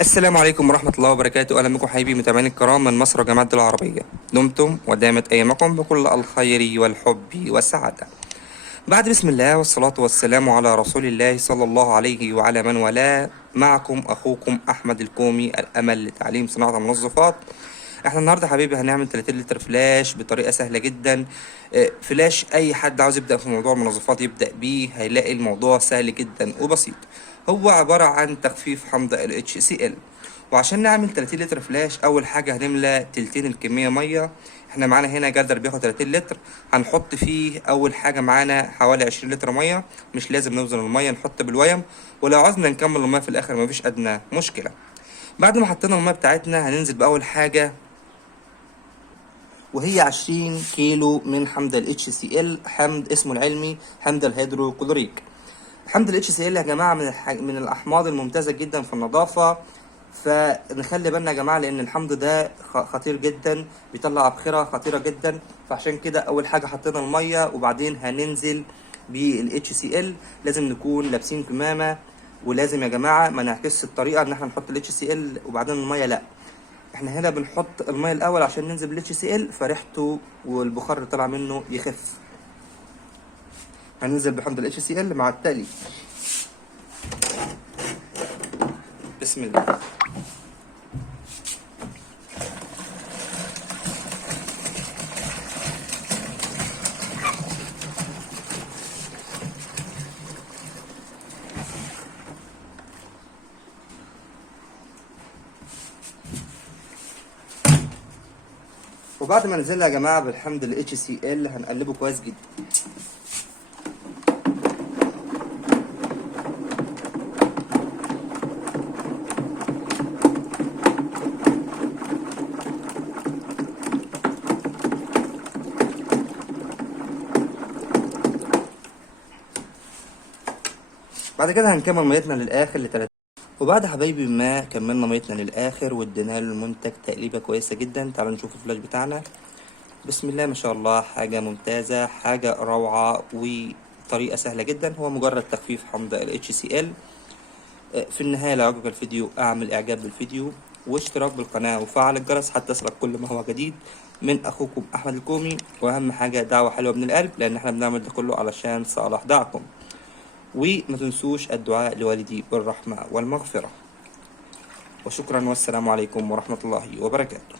السلام عليكم ورحمة الله وبركاته. أهلا بكم حبايبي متابعين الكرام من مصر وجامعة الدول العربية. دمتم ودامت أيامكم بكل الخير والحب والسعادة. بعد بسم الله والصلاة والسلام على رسول الله صلى الله عليه وعلى من والاه. معكم أخوكم أحمد الكومي، الأمل لتعليم صناعة المنظفات. احنا النهارده حبيبي هنعمل 30 لتر فلاش بطريقة سهلة جدا. فلاش أي حد عاوز يبدأ في موضوع المنظفات يبدأ بيه، هيلاقي الموضوع سهل جدا وبسيط. هو عبارة عن تخفيف حمض ال HCl. وعشان نعمل 30 لتر فلاش اول حاجه هنملى تلتين الكميه ميه. احنا معانا هنا جردل بياخد 30 لتر، هنحط فيه اول حاجه معانا حوالي 20 لتر ميه. مش لازم نوزن الميه، نحط بالويم، ولو عاوزنا نكمل الميه في الاخر مفيش ادنى مشكله. بعد ما حطينا الميه بتاعتنا هننزل باول حاجه، وهي 20 كيلو من حمض ال HCl، حمض اسمه العلمي حمض الهيدروكلوريك. حمض ال HCl يا جماعة من الأحماض الممتازة جدا في النظافة. فنخلي بالنا يا جماعة لأن الحمض ده خطير جدا، بيطلع أبخرة خطيرة جدا. فعشان كده أول حاجة حطينا المية وبعدين هننزل بال HCl. لازم نكون لابسين كمامة، ولازم يا جماعة ما نعكسش الطريقة إن احنا نحط ال HCl وبعدين المية، لأ. احنا هنا بنحط المية الأول عشان ننزل بال HCl فريحته والبخار اللي طالع منه يخف. هننزل بحمض ال HCl مع التالي. بسم الله. وبعد ما ننزلها يا جماعة بالحمض ال HCl هنقلبه كويس جدا. بعد كده هنكمل ميتنا للآخر لتلات. وبعد حبايبي ما كملنا ميتنا للآخر وادينا له المنتج تقليبة كويسة جدا، تعالوا نشوف الفلاش بتاعنا. بسم الله ما شاء الله، حاجة ممتازة، حاجة روعة وطريقة سهلة جدا. هو مجرد تخفيف حمض ال HCl. في النهاية لو عجبك الفيديو اعمل اعجاب بالفيديو واشتراك بالقناة وفعل الجرس حتى يصلك كل ما هو جديد من اخوكم احمد الكومي. واهم حاجة دعوة حلوة من القلب، لان احنا بنعمل ده كله علشان صالح دعكم. وما تنسوش الدعاء لوالدي بالرحمة والمغفرة. وشكرا والسلام عليكم ورحمة الله وبركاته.